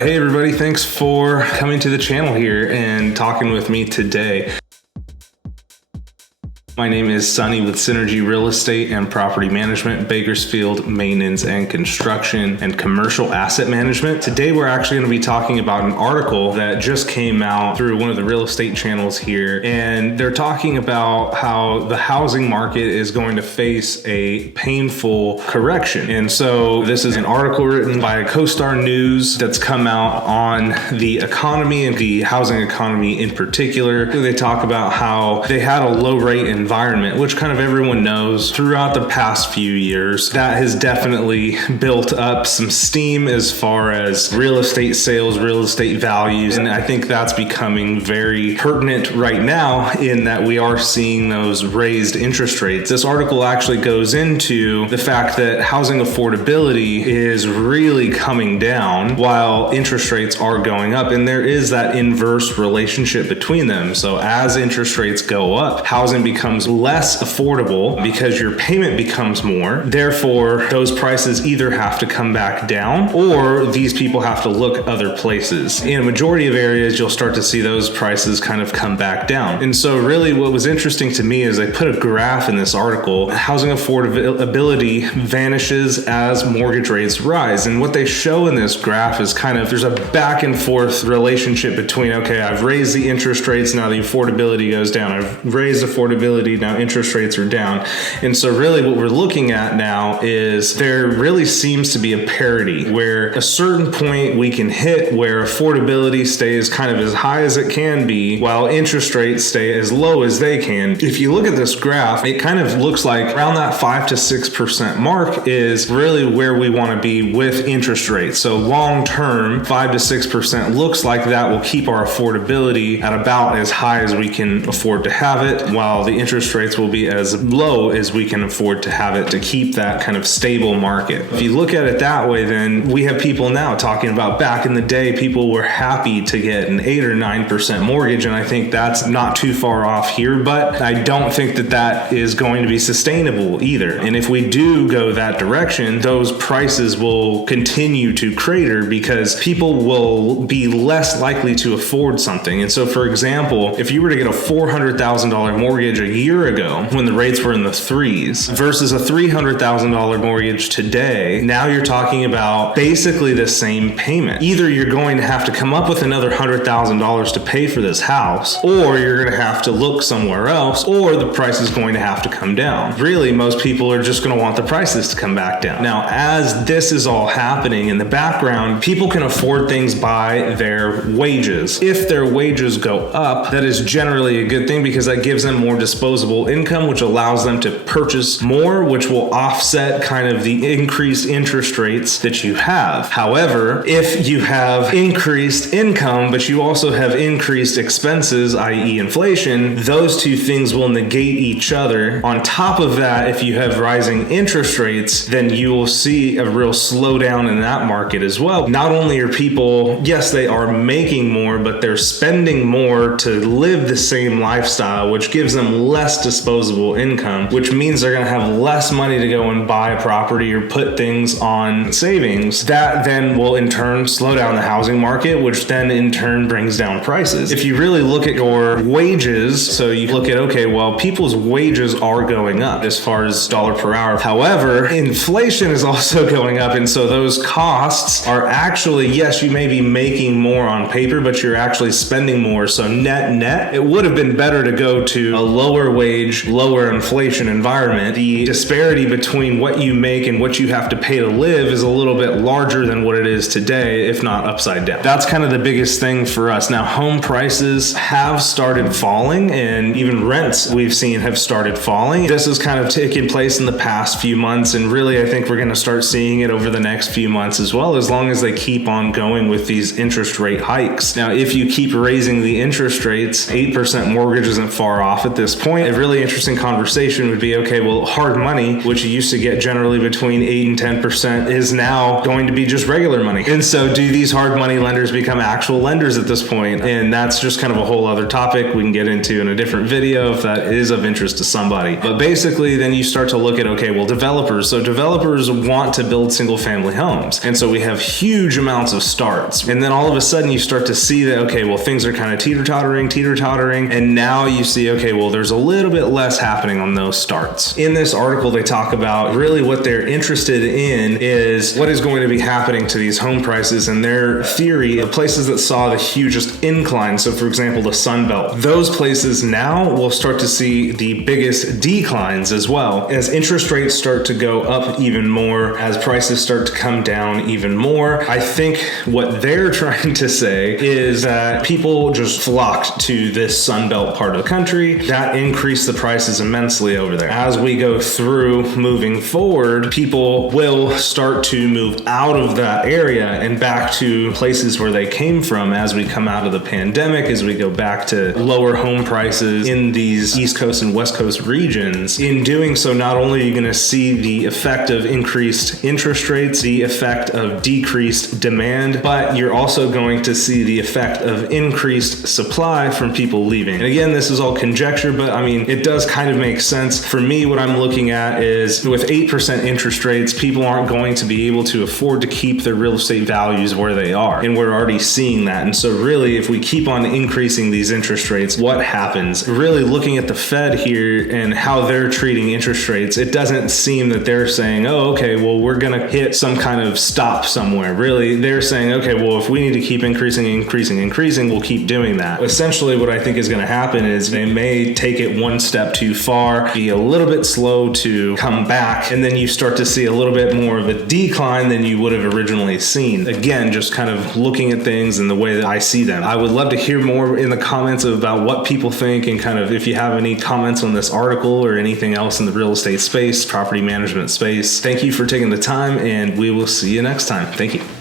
Hey everybody, thanks for coming to the channel here and talking with me today. My name is Sonny with Synergy Real Estate and Property Management, Bakersfield Maintenance and Construction and Commercial Asset Management. Today we're actually going to be talking about an article that just came out through one of the real estate channels here, and they're talking about how the housing market is going to face a painful correction. And so this is an article written by Costar News that's come out on the economy and the housing economy in particular. They talk about how they had a low rate environment, which kind of everyone knows throughout the past few years. That has definitely built up some steam as far as real estate sales, real estate values, and I think that's becoming very pertinent right now in that we are seeing those raised interest rates. This article actually goes into the fact that housing affordability is really coming down while interest rates are going up, and there is that inverse relationship between them. So as interest rates go up, housing becomes less affordable because your payment becomes more. Therefore, those prices either have to come back down or these people have to look other places. In a majority of areas, you'll start to see those prices kind of come back down. And so really what was interesting to me is they put a graph in this article. Housing affordability vanishes as mortgage rates rise. And what they show in this graph is kind of, there's a back and forth relationship between, okay, I've raised the interest rates, now the affordability goes down. I've raised affordability, now interest rates are down. And so really what we're looking at now is there really seems to be a parity where a certain point we can hit where affordability stays kind of as high as it can be while interest rates stay as low as they can. If you look at this graph, it kind of looks like around that 5 to 6% mark is really where we want to be with interest rates. So long term, 5 to 6% looks like that will keep our affordability at about as high as we can afford to have it, while the interest rates will be as low as we can afford to have it to keep that kind of stable market. If you look at it that way, then we have people now talking about back in the day, people were happy to get an 8 or 9% mortgage, and I think that's not too far off here, but I don't think that that is going to be sustainable either. And if we do go that direction, those prices will continue to crater because people will be less likely to afford something. And so, for example, if you were to get a $400,000 mortgage a year ago when the rates were in the threes versus a $300,000 mortgage today, now you're talking about basically the same payment. Either you're going to have to come up with another $100,000 to pay for this house, or you're going to have to look somewhere else, or the price is going to have to come down. Really, most people are just going to want the prices to come back down. Now, as this is all happening in the background, people can afford things by their wages. If their wages go up, that is generally a good thing because that gives them more disposable income, which allows them to purchase more, which will offset kind of the increased interest rates that you have. However, if you have increased income, but you also have increased expenses, i.e. inflation, those two things will negate each other. On top of that, if you have rising interest rates, then you will see a real slowdown in that market as well. Not only are people, yes, they are making more, but they're spending more to live the same lifestyle, which gives them less disposable income, which means they're going to have less money to go and buy a property or put things on savings. That then will in turn slow down the housing market, which then in turn brings down prices. If you really look at your wages, so you look at, okay, well, people's wages are going up as far as dollar per hour. However, inflation is also going up, and so those costs are actually, yes, you may be making more on paper, but you're actually spending more. So net, it would have been better to go to a lower wage, lower inflation environment. The disparity between what you make and what you have to pay to live is a little bit larger than what it is today, if not upside down. That's kind of the biggest thing for us. Now, home prices have started falling, and even rents we've seen have started falling. This has kind of taken place in the past few months, and really I think we're going to start seeing it over the next few months as well, as long as they keep on going with these interest rate hikes. Now, if you keep raising the interest rates, 8% mortgage isn't far off at this point. point, a really interesting conversation would be, okay, well, hard money, which you used to get generally between 8 and 10%, is now going to be just regular money. And so do these hard money lenders become actual lenders at this point? And that's just kind of a whole other topic we can get into in a different video if that is of interest to somebody. But basically, then you start to look at, okay, well, developers. So developers want to build single family homes. And so we have huge amounts of starts. And then all of a sudden you start to see that, okay, well, things are kind of teeter-tottering. And now you see, okay, well, there's a little bit less happening on those starts. In this article, they talk about really what they're interested in is what is going to be happening to these home prices, and their theory of places that saw the hugest incline. So for example, the Sun Belt, those places now will start to see the biggest declines as well as interest rates start to go up even more, as prices start to come down even more. I think what they're trying to say is that people just flocked to this Sun Belt part of the country. That increased the prices immensely over there. As we go through moving forward, people will start to move out of that area and back to places where they came from as we come out of the pandemic, as we go back to lower home prices in these East Coast and West Coast regions. In doing so, not only are you going to see the effect of increased interest rates, the effect of decreased demand, but you're also going to see the effect of increased supply from people leaving. And again, this is all conjecture, but I mean, it does kind of make sense. For me, what I'm looking at is with 8% interest rates, people aren't going to be able to afford to keep their real estate values where they are. And we're already seeing that. And so really, if we keep on increasing these interest rates, what happens? Really looking at the Fed here and how they're treating interest rates, it doesn't seem that they're saying, oh, okay, well, we're going to hit some kind of stop somewhere. Really, they're saying, okay, well, if we need to keep increasing, we'll keep doing that. Essentially, what I think is going to happen is they may take it one step too far, be a little bit slow to come back, and then you start to see a little bit more of a decline than you would have originally seen. Again, just kind of looking at things in the way that I see them. I would love to hear more in the comments about what people think, and kind of if you have any comments on this article or anything else in the real estate space, property management space. Thank you for taking the time, and we will see you next time. Thank you.